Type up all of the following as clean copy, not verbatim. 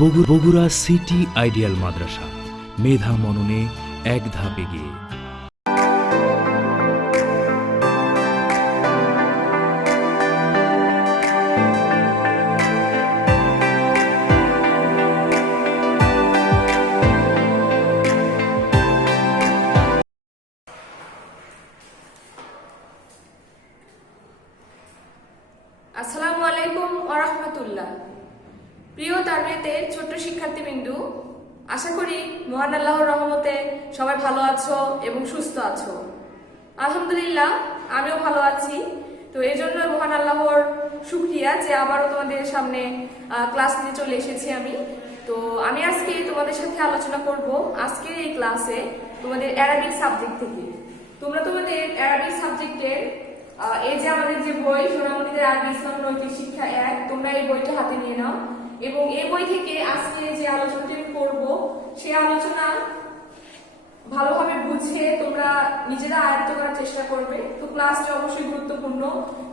Bogura city ideal মাদ্রাসা, মেধা মননে এক ধাপ এগিয়ে। আসসালামু আলাইকুম ওয়া রাহমাতুল্লাহ। প্রিয় তারবিয়াতের ছোট্ট শিক্ষার্থীবৃন্দু, আশা করি মহান আল্লাহর রহমতে সবাই ভালো আছো এবং সুস্থ আছো। আলহামদুলিল্লাহ, আমিও ভালো আছি। তো এই জন্য মহান আল্লাহর শুকরিয়া যে আবারও তোমাদের সামনে ক্লাস নিয়ে চলে এসেছি আমি। তো আমি আজকে তোমাদের সাথে আলোচনা করব আজকের এই ক্লাসে তোমাদের অ্যারাবিক সাবজেক্ট থেকে। তোমরা তোমাদের অ্যারাবিক সাবজেক্টের এই যে আমাদের যে বই সোনামণিদের আরবি ইসলাম নৈতিক শিক্ষা 1, তোমরা এই বইটা হাতে নিয়ে নাও এবং এই বই থেকে আজকে যে আলোচনাটি করব সেই আলোচনা ভালোভাবে বুঝে তোমরা নিজেরা আয়ত্ত করার চেষ্টা করবে। তো ক্লাসটা অবশ্যই গুরুত্বপূর্ণ,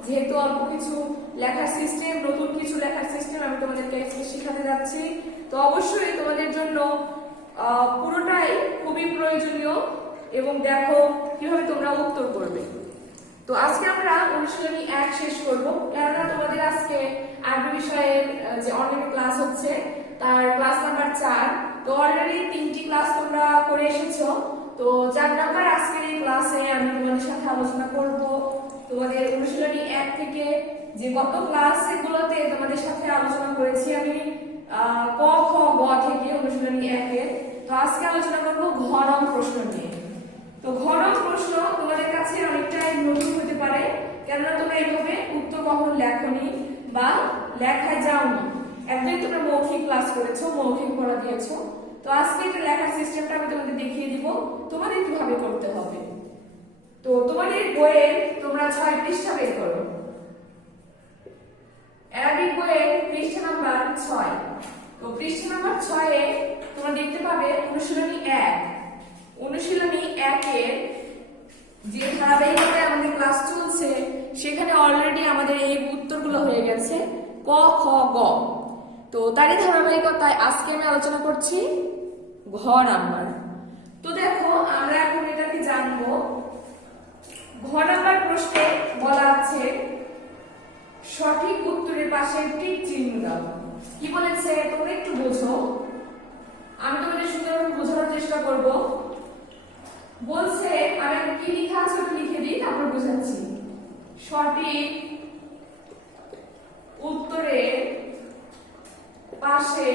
যেহেতু অল্প কিছু লেখার সিস্টেম, নতুন কিছু লেখার সিস্টেম আমি তোমাদেরকে শেখাতে যাচ্ছি। তো অবশ্যই তোমাদের জন্য পুরোটাই খুবই প্রয়োজনীয় এবং দেখো কিভাবে তোমরা উত্তর করবে। তো আজকে আমরা অনুশীলনী 1 শেষ করব, কেননা তোমাদের আজকে আরবি বিষয়ের যে অনলাইন ক্লাস হচ্ছে তার ক্লাস নাম্বার 4। তো অলরেডি 3টি ক্লাস তোমরা করে এসেছো। তো 4 নাম্বার আজকের এই ক্লাসে আমি তোমাদের সাথে আলোচনা করব তোমাদের অনুশীলনী 1 থেকে যে গত ক্লাসগুলোতে তোমাদের সাথে আলোচনা করেছি আমি ক খ গ থেকে অনুশীলনী 1 এর। তো আজকে আলোচনা করব ঘ নং প্রশ্ন নিয়ে। তো ঘ নং প্রশ্ন তোমাদের কাছে অনেকটাই নতুন হতে পারে, কেননা তোমরা এইভাবে উত্তর কখনো লেখনি বা লেখায় যাওনি, একদিন তোমরা মৌখিক ক্লাস করেছো, মৌখিক পড়া দিয়েছো। তো আজকে এটা লেখার সিস্টেমটা আমি তোমাদের দেখিয়ে দিব তোমাদের কিভাবে করতে হবে। তো তোমাদের বইয়ের তোমরা 6 পৃষ্ঠা বের করো, অ্যারাবিক বইয়ের পৃষ্ঠা নাম্বার 6। তো পৃষ্ঠা নাম্বার 6 এ তোমরা দেখতে পাবে অনুশীলনী 1। অনুশীলনী 1 এর যে ধারাবাহিকতায় আমাদের ক্লাস চলছে সেখানে অলরেডি আমাদের এই উত্তরগুলো হয়ে গেছে ক খ গ। তো তারই ধারাবাহিকতায় আজকে আমি আলোচনা করছি ঘ নাম্বার। তো দেখো আমরা এখন এটাকে জানবো। ঘ নাম্বার প্রশ্নে বলা আছে সঠিক উত্তরের পাশে টিক চিহ্ন দাও। কি বলেছে তোমরা একটু বোঝো, আমি তোমাদের সুন্দরভাবে বোঝানোর চেষ্টা করব। বলছে আমি কি লেখা আছে ওটা লিখে দিই, তারপর বোঝাচ্ছি। সঠিক উত্তরের পাশে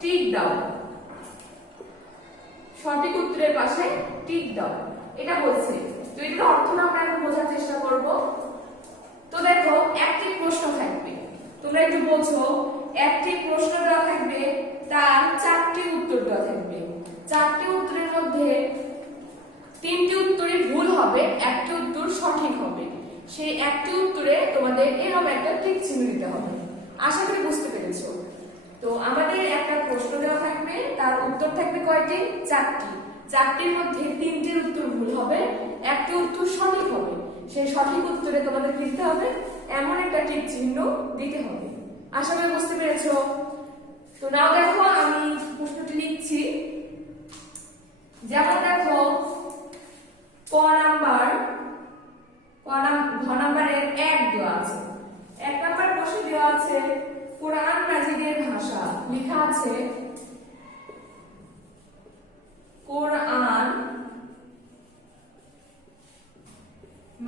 টিক দাও। সঠিক উত্তরের পাশে টিক দাও, এটা বলছে। তো এটার অর্থটা আমরা এখন বোঝার চেষ্টা করব। তো দেখো একটি প্রশ্ন থাকবে, তোমরা একটু বোঝো। একটি প্রশ্ন দেওয়া থাকবে, তার 4টি উত্তর দেওয়া থাকবে। 4টি উত্তরের মধ্যে 3টি উত্তরই ভুল হবে, একটি উত্তর সঠিক হবে। সেই একটি উত্তরে তোমাদের এরকম একটা টিক চিহ্ন দিতে হবে। আশা করি বুঝতে পেরেছো। তো আমাদের একটা প্রশ্ন দেওয়া থাকবে, তার উত্তর থাকবে কয়টি? 4টি। 4টির মধ্যে 3টির উত্তর ভুল হবে, একটি উত্তর সঠিক হবে। সেই সঠিক উত্তরে তোমাদের দিতে হবে এমন একটা টিক চিহ্ন দিতে হবে। আশা করি বুঝতে পেরেছো। তো নাও দেখো আমি প্রশ্নটি লিখছি। যেমন দেখো ঘ নাম্বারের 1 দেওয়া আছে। 1 নাম্বার প্রশ্নে দেওয়া আছে কোরআন মাজিদের ভাষা। লেখা আছে কোরআন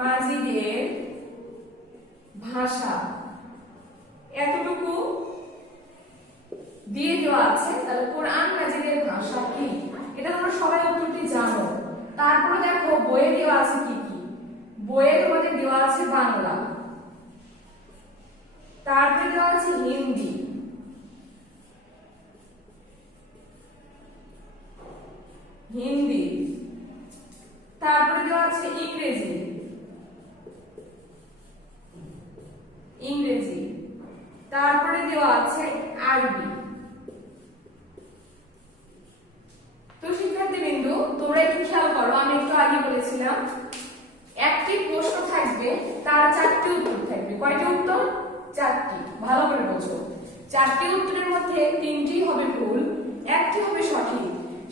মাজিদের ভাষা, এতটুকু দিয়ে দেওয়া আছে। তাহলে কোরআন মাজিদের ভাষা কি, এটা তোমরা সবাই উত্তরটি জানো। তারপরে দেখো বইয়ে দেওয়া আছে কি কি। বইয়ে তোমাদের দেওয়া আছে বাংলা, তারপরে দেওয়া আছে হিন্দি, তারপরে দেওয়া আছে ইংরেজি, তারপরে দেওয়া আছে আরবি। তো শিক্ষার্থীবৃন্দু তোমরা একটু খেয়াল করো, আমি একটু আগে বলেছিলাম একটি প্রশ্ন থাকবে, তার 4টি উত্তর থাকবে। কয়টি উত্তর? চারটি। ভালো করে বোঝো, চারটি উত্তরের মধ্যে তিনটি হবে ভুল, একটি হবে সঠিক।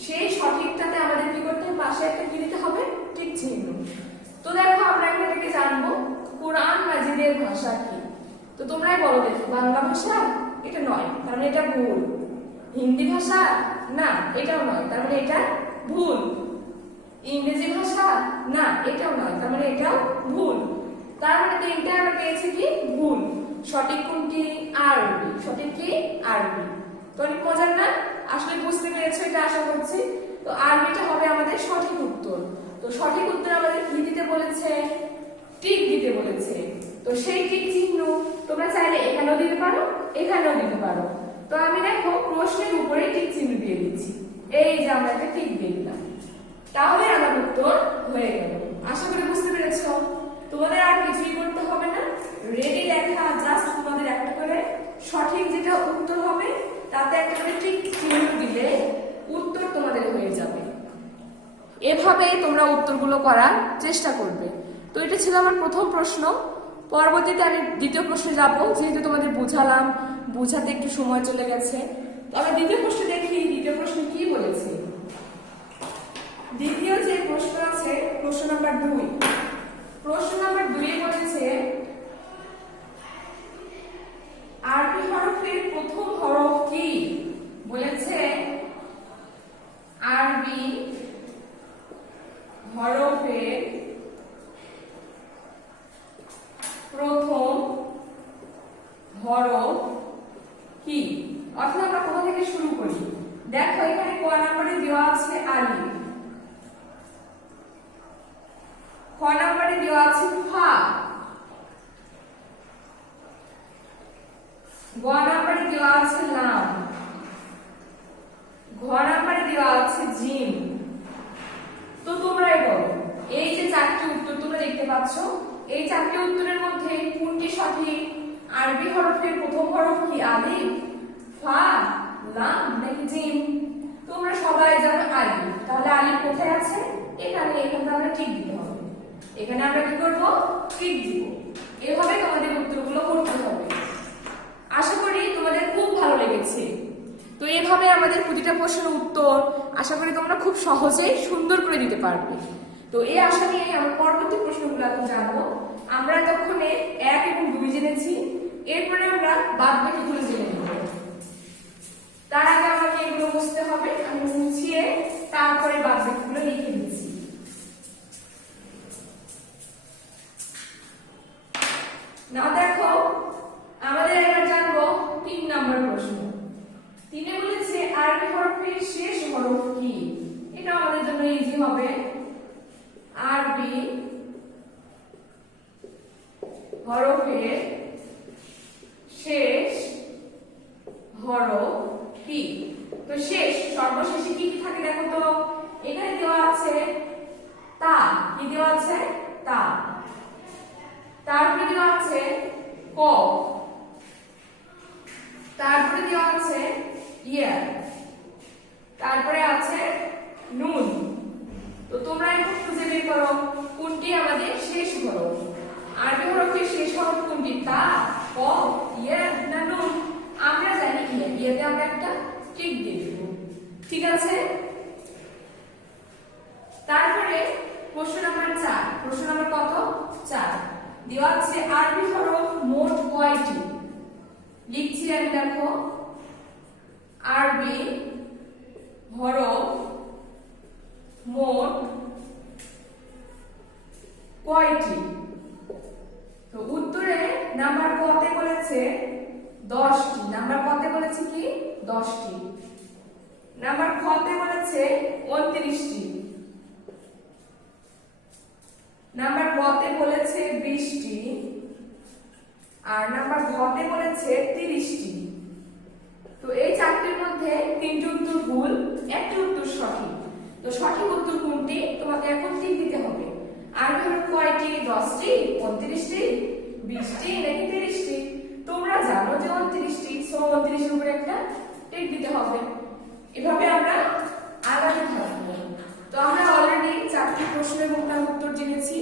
সেই সঠিকটাতে আমাদের কি করতে হবে, পাশে একটা কি দিতে হবে, টিক চিহ্ন। তো দেখো আমরা এখানে জানবো কোরআন মাজিদের ভাষা কি। তো তোমরাই বলো দেখি, বাংলা ভাষা? এটা নয়, তার মানে এটা ভুল। হিন্দি ভাষা? না, এটাও নয়, তার মানে এটা ভুল। ইংরেজি ভাষা? না, এটাও নয়, তার মানে এটাও ভুল। তার মানে তিনটে আমরা পেয়েছি কি ভুল। সঠিক কোনটি? আরবি। সঠিক কি? আরবি। তো অনেক মজার না? আসলে বুঝতে পেরেছো এটা আশা করছি। তো আরবিটা হবে আমাদের সঠিক উত্তর। তো সঠিক উত্তর আমাদের কি দিতে বলেছে? টিক দিতে বলেছে। তো সেই টিক চিহ্ন তোমরা চাইলে এখানেও দিতে পারো, এখানেও দিতে পারো। তো আমি দেখো প্রশ্নের উপরে টিক চিহ্ন দিয়ে দিচ্ছি। এই যে আমরা একটা টিক দিয়ে দিলাম, তাহলে আমার উত্তর হয়ে গেল। আশা করি বুঝতে পেরেছো। তোমাদের আর কিছুই করতে হবে না, রেডি লেখা, জাস্ট তোমাদের একটা করে সঠিক যেটা উত্তর হবে তাতে একটা করে টিক চিহ্ন দিলে উত্তর তোমাদের হয়ে যাবে। এভাবেই তোমরা উত্তরগুলো করার চেষ্টা করবে। তো এটা ছিল আমার প্রথম প্রশ্ন। পরবর্তীতে আমি দ্বিতীয় প্রশ্নে যাব, যেহেতু তোমাদের বুঝালাম, বুঝাতে একটু সময় চলে গেছে। তো আমরা দ্বিতীয় প্রশ্ন দেখি, দ্বিতীয় প্রশ্ন কি বলেছে। দ্বিতীয় যে প্রশ্ন আছে, প্রশ্ন নাম্বার 2। প্রশ্ন নাম্বার 2 বলেছে আরবি হরফের প্রথম হরফ কি? বলেছে আরবি হরফের প্রথম হরফ কি? অর্থাৎ আমরা কোথা থেকে শুরু করি? দেখো এখানে ক নম্বরে দেওয়া আছে আলিফ, খ নম্বরে দেওয়া আছে ফা, গ নম্বরে দেওয়া আছে লাম, ঘ নম্বরে দেওয়া আছে জিম। তো তোমরাই বলো, এই যে চারটি উত্তর তোমরা দেখতে পাচ্ছ, এই চারটি উত্তরের মধ্যে কোনটি সঠিক? আরবি হরফের প্রথম হরফ কি আলিফ, ফা, লাম নাকি জিম? তোমরা সবাই জানো আলিফ। তাহলে আলিফ কোথায় আছে? এখানে। এখানে আমরা টিক দিতে হবে। এখানে আমরা কি করব? টিক দিব। এভাবে তোমাদের উত্তরগুলো করতে হবে। আশা করি তোমাদের খুব ভালো লেগেছে। তো এভাবে আমাদের প্রতিটা প্রশ্নের উত্তর আশা করি তোমরা খুব সহজেই সুন্দর করে দিতে পারবে। তো এই আশা নিয়ে আমরা পরবর্তী প্রশ্নগুলো এখন জানবো। আমরা এতক্ষণে 1 এবং 2 জেনেছি, এরপরে আমরা বাদ বাকিগুলো জেনে নেব। তার আগে আমাকে এগুলো বুঝতে হবে, আমি মুছিয়ে তারপরে বাদ বাকিগুলো লিখে দিচ্ছি। না দেখো, আমাদের এবার জানবো 3 নম্বর প্রশ্ন। 3 বলেছে আরবি হরফের শেষ হরফ কি? এটা আমাদের জন্য ইজি হবে। আরবি হরফের শেষ হরফ কি? তো শেষ, সর্বশেষে কি কি থাকে দেখো তো। এখানে দেওয়া আছে তা। কি দেওয়া আছে? তা। তারপরে দেওয়া আছে কফ, তারপরে দেওয়া আছে ইয়া, তারপরে আছে নুন। তো তোমরা এখন খুঁজে বের করো কোনটি আমাদের শেষ হরফ। আরবি হরফের শেষ হরফ কোনটি? তা, কফ, ইয়া না নুন? আমরা জানি ইয়া। ইয়াতে আমরা একটা টিক দিয়ে দেব। ঠিক আছে? তারপরে প্রশ্ন নাম্বার 4। প্রশ্ন নাম্বার কত? 4। দেওয়া আছে আরবি হরফ মোট কয়টি? লিখছি আমি, দেখো আরবি হরফ মোট কয়টি? তো উত্তরে নাম্বার কতে বলেছে 10টি। নাম্বার কতে বলেছে কি? 10টি। নাম্বার খতে বলেছে 29টি। নাম্বার গতে বলেছে 20টি। আর নাম্বার ঘতে বলেছে 30টি। তো এই চারটির মধ্যে 3টি উত্তর ভুল, একটি উত্তর সঠিক। তো সঠিক উত্তর কোনটি তোমাকে এখন ঠিক দিতে হবে। আরবি হরফ কয়টি? 10টি, 29টি, 20টি নাকি 30টি? তোমরা জানো যে 29টি, সো 29 এর উপরে একটা টিক দিতে হবে। এভাবে আমরা আগাতে থাকবো। তো আমরা অলরেডি 4টি প্রশ্নের মোট উত্তর জেনেছি।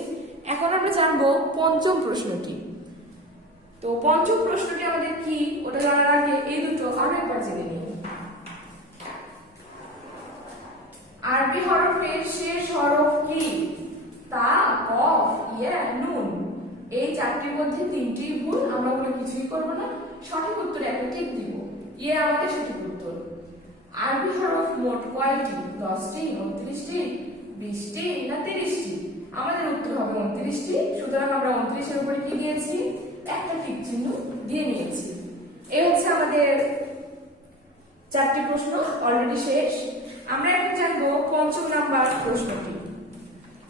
এখন আমরা জানবো পঞ্চম প্রশ্নটি। তো পঞ্চম প্রশ্নটি আমাদের কি ওটা জানার আগে এই দুটো আরো একবার জেনে নিই। আরবি হরফের শেষ হরফ কি? তা, কফ, ইয়া, নুন। এই চারটির মধ্যে তিনটি ভুল, আমরা কোনো কিছুই করব না, সঠিক উত্তর একটা ঠিক দিব। ইয়া আমাদের সঠিক উত্তর। আরবি হরফ মোট কয়টি? 10টি, 29টি, 20টি না 30টি? আমাদের উত্তর হবে 29টি। সুতরাং আমরা 29 এর উপরে কি দিয়েছি? একটা টিক চিহ্ন দিয়ে নিয়েছি। এই হচ্ছে আমাদের চারটি প্রশ্ন অলরেডি শেষ। আমরা এখন জানবো পঞ্চম নাম্বার প্রশ্নটি।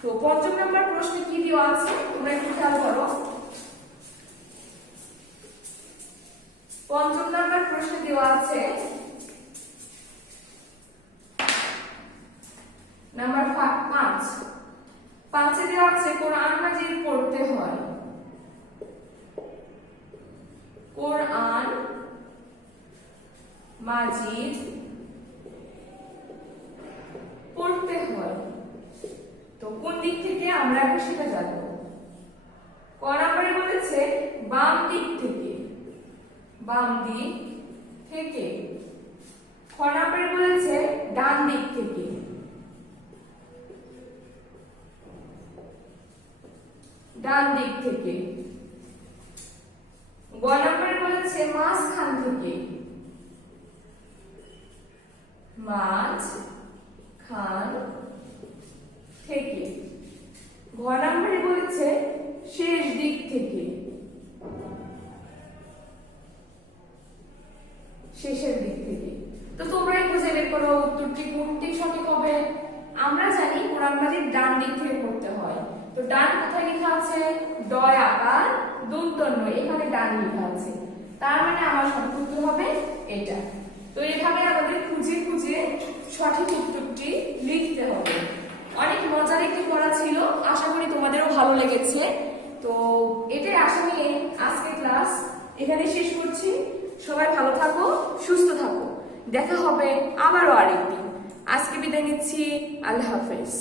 তো পঞ্চম নাম্বার প্রশ্নে কি দেওয়া আছে তোমরা একটু খেয়াল করো। পঞ্চম নাম্বার প্রশ্নে দেওয়া আছে নাম্বার 5। 5 এ দেওয়া আছে কোরআন মাজিদ পড়তে হয়। কোরআন মাজিদ পড়তে হয়। তো কোন দিক থেকে আমরা এখন সেটা জানবো। ক নম্বরে বলেছে বাম দিক থেকে। বাম দিক থেকে। খ নম্বরে বলেছে ডান দিক থেকে। ডান দিক থেকে। গ নম্বরে বলেছে মাঝখান থেকে। মাঝখান থেকে। ঘ নম্বরে বলেছে শেষ দিক থেকে। শেষের দিক থেকে। তো তোমরাই খুঁজে বের করো উত্তরটি কোনটি সঠিক হবে। আমরা জানি কোরআন মাজিদ ডান দিক থেকে পড়তে হয়। তো ডান কোথায় লেখা আছে? ডয় আকার দন্তন্য, এখানে ডান লেখা আছে, তার মানে আমার সঠিক উত্তর হবে এটা। তো এভাবে আমাদের খুঁজে খুঁজে সঠিক উত্তরটি লিখতে হবে। অনেক মজার একটি পড়া ছিল, আশা করি তোমাদেরও ভালো লেগেছে। তো এটাই আশা নিয়ে আজকে ক্লাস এখানে শেষ করছি। সবাই ভালো থাকো, সুস্থ থাকো, দেখা হবে আবারও আরেকদিন। আজকে বিদায় নিচ্ছি, আল্লাহ হাফেজ।